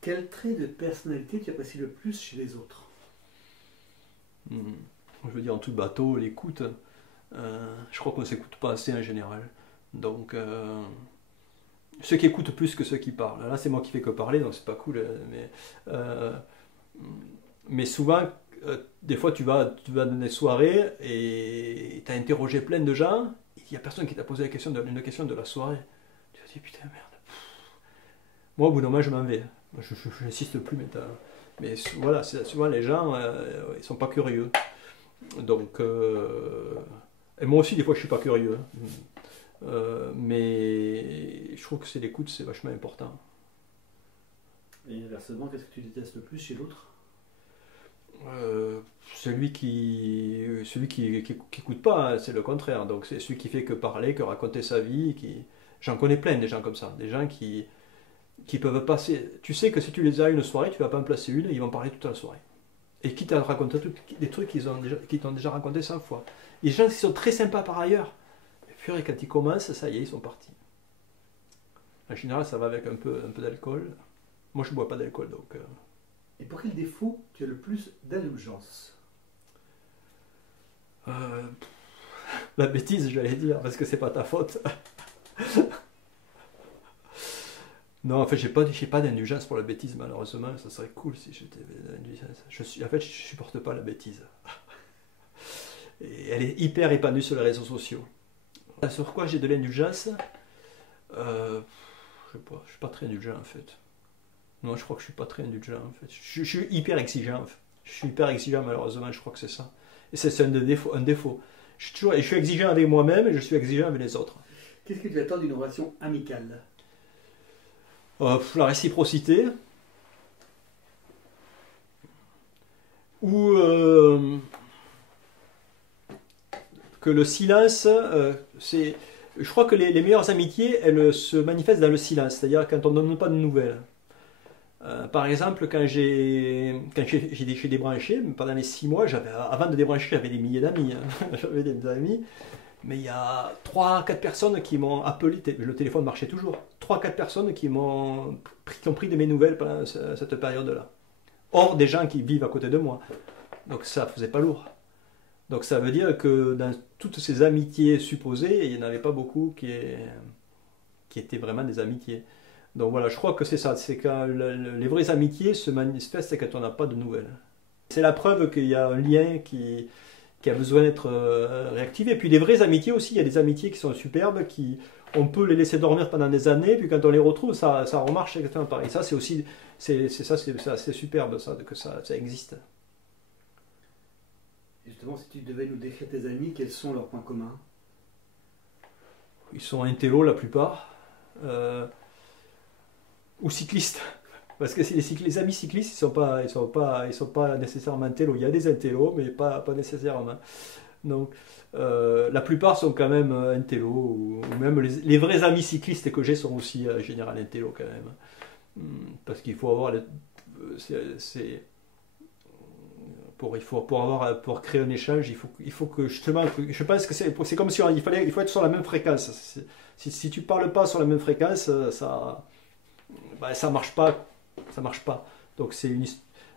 Quel trait de personnalité tu apprécies le plus chez les autres? Hmm. Je veux dire, en tout bateau, l'écoute, je crois qu'on ne s'écoute pas assez en général. Donc, ceux qui écoutent plus que ceux qui parlent. Là, c'est moi qui fais que parler, donc c'est pas cool. Euh, mais souvent, des fois, tu vas dans des soirées et tu as interrogé plein de gens, il n'y a personne qui t'a posé une question de la soirée. Tu te dis, putain, merde. Moi, au bout d'un moment, je m'en vais. Je n'insiste plus maintenant. Mais voilà, souvent les gens, ils sont pas curieux. Donc, et moi aussi, des fois, je suis pas curieux. Mais je trouve que c'est l'écoute, c'est vachement important. Et inversement, qu'est-ce que tu détestes le plus chez l'autre? Euh, celui qui écoute pas, hein, c'est le contraire. Donc c'est celui qui fait que parler, que raconter sa vie. J'en connais plein des gens comme ça, des gens qui peuvent passer. Tu sais que si tu les as une soirée, tu vas pas en placer une, ils vont parler toute la soirée. Et quitte à te raconter des trucs qu'ils t'ont déjà raconté 100 fois. Les gens qui sont très sympas par ailleurs, et purée, quand ils commencent, ça y est, ils sont partis. En général, ça va avec un peu d'alcool. Moi, je bois pas d'alcool, donc. Et pour quel défaut tu as le plus d'indulgence? Euh, la bêtise, j'allais dire, parce que c'est pas ta faute. Non, en fait, j'ai pas d'indulgence pour la bêtise, malheureusement. Ça serait cool si j'étais d'indulgence. En fait, je supporte pas la bêtise. Et elle est hyper répandue sur les réseaux sociaux. Sur quoi j'ai de l'indulgence? Je sais pas, je suis pas très indulgent en fait. Non, je crois que je suis pas très indulgent en fait. Je suis hyper exigeant. En fait. Je suis hyper exigeant, malheureusement, je crois que c'est ça. Et c'est un défaut. Je suis exigeant avec moi-même et je suis exigeant avec les autres. Qu'est-ce que tu attends d'une relation amicale? La réciprocité, ou que le silence, je crois que les meilleures amitiés, elles se manifestent dans le silence, c'est-à-dire quand on ne donne pas de nouvelles. Par exemple, quand j'ai débranché, pendant les 6 mois, avant de débrancher, j'avais des milliers d'amis. Hein. J'avais des amis, mais il y a 3 4 personnes qui m'ont appelé, le téléphone marchait toujours. 3 4 personnes qui ont pris de mes nouvelles pendant cette période-là. Hors des gens qui vivent à côté de moi. Donc ça faisait pas lourd. Donc ça veut dire que dans toutes ces amitiés supposées, il n'y en avait pas beaucoup qui étaient vraiment des amitiés. Donc voilà, je crois que c'est ça, c'est quand les vraies amitiés se manifestent quand on n'a pas de nouvelles. C'est la preuve qu'il y a un lien qui a besoin d'être réactivé. Et puis des vraies amitiés aussi, il y a des amitiés qui sont superbes, on peut les laisser dormir pendant des années, puis quand on les retrouve, ça remarche exactement pareil. Ça c'est aussi, c'est superbe ça, que ça existe. Justement, si tu devais nous décrire tes amis, quels sont leurs points communs? Ils sont intello la plupart, ou cyclistes. Parce que les amis cyclistes, ils sont pas nécessairement intello. Il y a des intellos, mais pas nécessairement. Donc, la plupart sont quand même intello, ou même les vrais amis cyclistes que j'ai sont aussi en général intello quand même. Parce qu'il faut avoir, pour créer un échange, il faut que justement, je pense que c'est comme si il faut être sur la même fréquence. Si tu parles pas sur la même fréquence, ça marche pas. Ça marche pas. Donc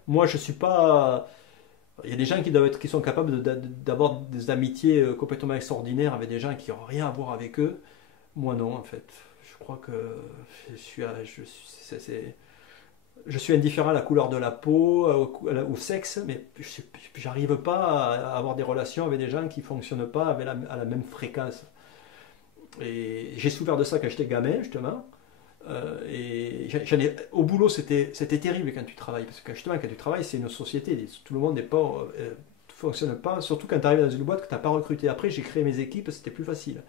moi je suis pas. Il y a des gens qui sont capables d'avoir des amitiés complètement extraordinaires avec des gens qui n'ont rien à voir avec eux. Moi non en fait. Je crois que je suis indifférent à la couleur de la peau, au sexe, mais j'arrive pas à avoir des relations avec des gens qui fonctionnent pas à la même fréquence. Et j'ai souffert de ça quand j'étais gamin justement. Au boulot, c'était terrible quand tu travailles, parce que justement, quand tu travailles, c'est une société, tout le monde ne fonctionne pas, surtout quand tu arrives dans une boîte que tu n'as pas recruté. Après, j'ai créé mes équipes, c'était plus facile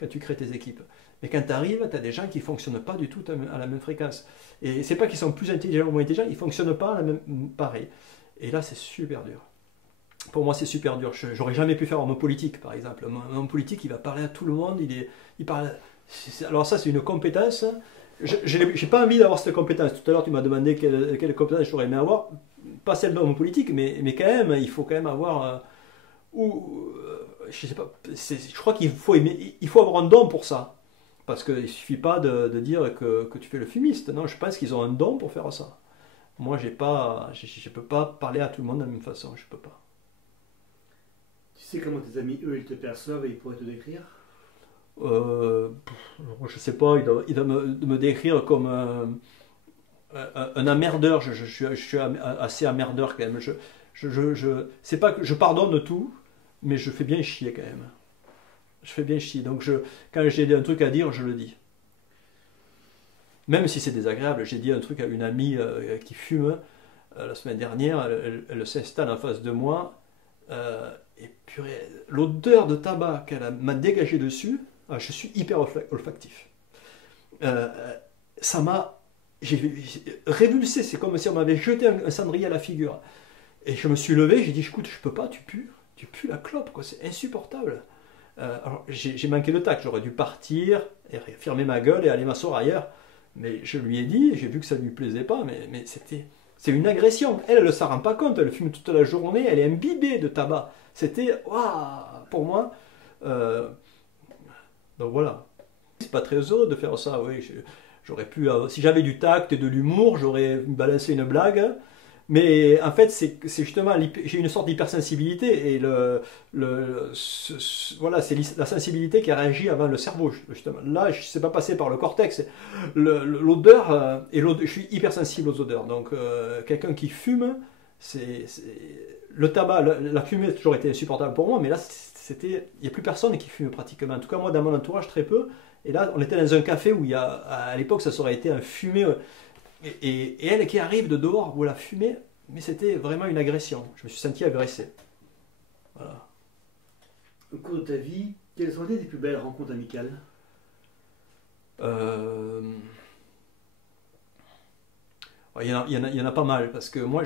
quand tu crées tes équipes. Mais quand tu arrives, tu as des gens qui ne fonctionnent pas du tout à la même fréquence. Et c'est pas qu'ils sont plus intelligents ou moins intelligents, ils ne fonctionnent pas pareil. Et là, c'est super dur. Pour moi, c'est super dur. J'aurais jamais pu faire un homme politique, par exemple. Un homme politique, il va parler à tout le monde, il parle. Alors ça, c'est une compétence. Je n'ai pas envie d'avoir cette compétence. Tout à l'heure, tu m'as demandé quelle compétence j'aurais aimé avoir. Pas celle d'homme politique, mais quand même, il faut quand même avoir. Je sais pas. Je crois il faut avoir un don pour ça. Parce qu'il ne suffit pas de dire que tu fais le fumiste. Non, je pense qu'ils ont un don pour faire ça. Moi, je peux pas parler à tout le monde de la même façon, je peux pas. Tu sais comment tes amis, eux, ils te perçoivent et ils pourraient te décrire? Je sais pas, il doit me décrire comme un emmerdeur. Je suis assez emmerdeur quand même. C'est pas que je pardonne tout, mais je fais bien chier quand même. Je fais bien chier. Donc quand j'ai un truc à dire, je le dis. Même si c'est désagréable, j'ai dit un truc à une amie qui fume la semaine dernière, elle s'installe en face de moi, et purée, l'odeur de tabac m'a dégagé dessus, je suis hyper olfactif. Euh, Ça m'a révulsé, c'est comme si on m'avait jeté un cendrier à la figure. Et je me suis levé, j'ai dit, écoute, je peux pas, tu pues la clope, quoi, c'est insupportable. Alors j'ai manqué le tact, j'aurais dû partir, et fermer ma gueule et aller m'asseoir ailleurs. Mais je lui ai dit, j'ai vu que ça ne lui plaisait pas, mais c'est une agression. Elle ne s'en rend pas compte, elle fume toute la journée, elle est imbibée de tabac. C'était, waouh, pour moi. euh, donc voilà. C'est pas très heureux de faire ça, oui. J'aurais pu, si j'avais du tact et de l'humour, j'aurais balancé une blague. Mais en fait, c'est justement, j'ai une sorte d'hypersensibilité et voilà, c'est la sensibilité qui a réagi avant le cerveau, justement. Là, je ne sais pas passer par le cortex. L'odeur, je suis hypersensible aux odeurs. Donc, quelqu'un qui fume, le tabac, la fumée a toujours été insupportable pour moi, mais là, il n'y a plus personne qui fume pratiquement. En tout cas, moi, dans mon entourage, très peu. Et là, on était dans un café où à l'époque, ça aurait été un fumé. Et elle qui arrive de dehors où elle a fumé, mais c'était vraiment une agression. Je me suis senti agressé. Voilà. Au cours de ta vie, quelles sont été tes plus belles rencontres amicales? Euh, ouais, il y en a pas mal, parce que moi,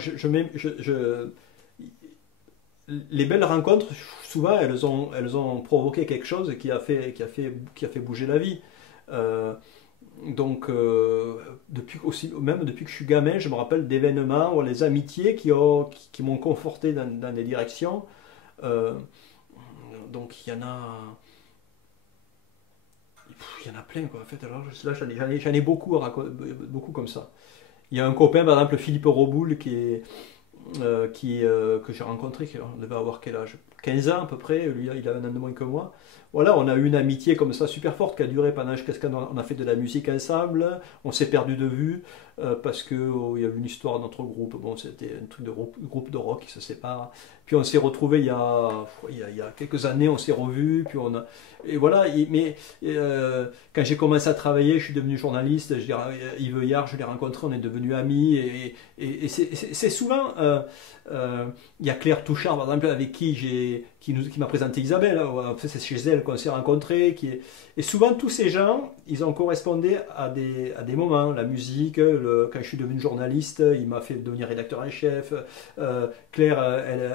les belles rencontres, souvent, elles ont provoqué quelque chose qui a fait bouger la vie. Euh, Donc, même depuis que je suis gamin, je me rappelle d'événements ou les amitiés qui m'ont conforté dans des directions. Euh, donc, il y en a plein, quoi. En fait, alors là, j'en ai beaucoup, beaucoup comme ça. Il y a un copain, par exemple, Philippe Roboul, que j'ai rencontré, on devait avoir quel âge? 15 ans à peu près, lui il a un an de moins que moi. Voilà, on a eu une amitié comme ça super forte qui a duré pendant jusqu'à ce qu'on a fait de la musique ensemble. On s'est perdu de vue parce que il y a eu une histoire dans notre groupe. Bon, c'était un truc de groupe de rock qui se sépare. Puis on s'est retrouvés il y a quelques années, on s'est revus. Et voilà. Quand j'ai commencé à travailler, je suis devenu journaliste. Yves Vuillard, je l'ai rencontré, on est devenus amis. Et c'est souvent. Il y a Claire Touchard, par exemple, avec qui m'a présenté Isabelle. En fait, c'est chez elle qu'on s'est rencontrés. Et souvent, tous ces gens, ils ont correspondu à des moments. La musique, quand je suis devenu journaliste, il m'a fait devenir rédacteur en chef. Claire,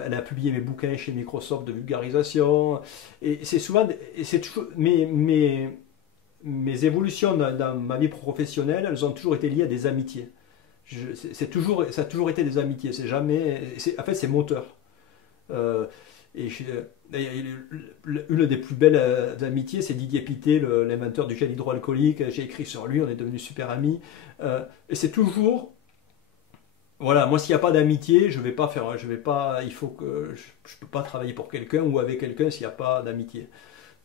elle a publié mes bouquins chez Microsoft de vulgarisation. Et c'est souvent, et c'est toujours, mes évolutions dans ma vie professionnelle, elles ont toujours été liées à des amitiés. Ça a toujours été des amitiés. C'est jamais, en fait, c'est moteur. Euh, et une des plus belles amitiés, c'est Didier Pité, l'inventeur du gel hydroalcoolique. J'ai écrit sur lui, on est devenus super amis. Et c'est toujours, voilà, moi s'il n'y a pas d'amitié, je vais pas, il faut que, je peux pas travailler pour quelqu'un ou avec quelqu'un s'il n'y a pas d'amitié.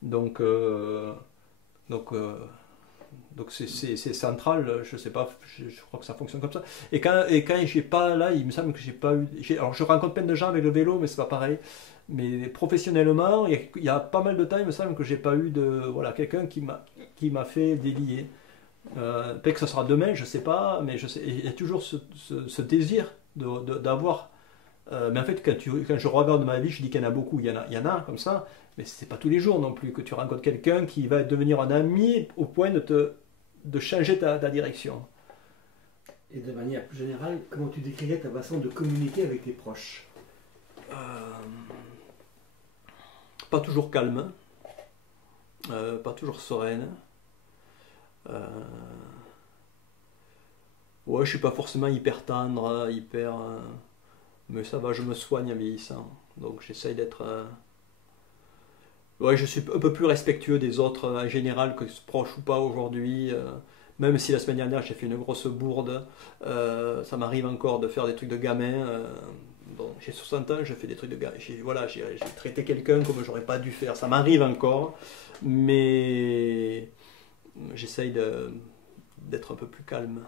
Donc, euh, donc, euh, donc c'est central, je sais pas, je crois que ça fonctionne comme ça. Et quand j'ai pas là, il me semble que j'ai pas eu. Alors je rencontre plein de gens avec le vélo, mais c'est pas pareil. Mais professionnellement, il y a pas mal de temps, il me semble que j'ai pas eu de voilà quelqu'un qui m'a fait délier. Peut-être que ce sera demain, je sais pas, mais il y a toujours ce désir d'avoir. Mais en fait, quand je regarde ma vie, je dis qu'il y en a beaucoup. Il y en a comme ça, mais c'est pas tous les jours non plus que tu rencontres quelqu'un qui va devenir un ami au point de changer ta direction. Et de manière plus générale, comment tu décrirais ta façon de communiquer avec tes proches? Euh, Pas toujours calme, pas toujours sereine. Euh, ouais, je suis pas forcément hyper tendre, hyper. Mais ça va, je me soigne en vieillissant. Donc j'essaye d'être. Ouais, je suis un peu plus respectueux des autres en général, que proches ou pas aujourd'hui. Même si la semaine dernière j'ai fait une grosse bourde, ça m'arrive encore de faire des trucs de gamin. Bon, j'ai 60 ans, je fais des trucs de gamin. Voilà, j'ai traité quelqu'un comme j'aurais pas dû faire. Ça m'arrive encore, mais j'essaye d'être un peu plus calme.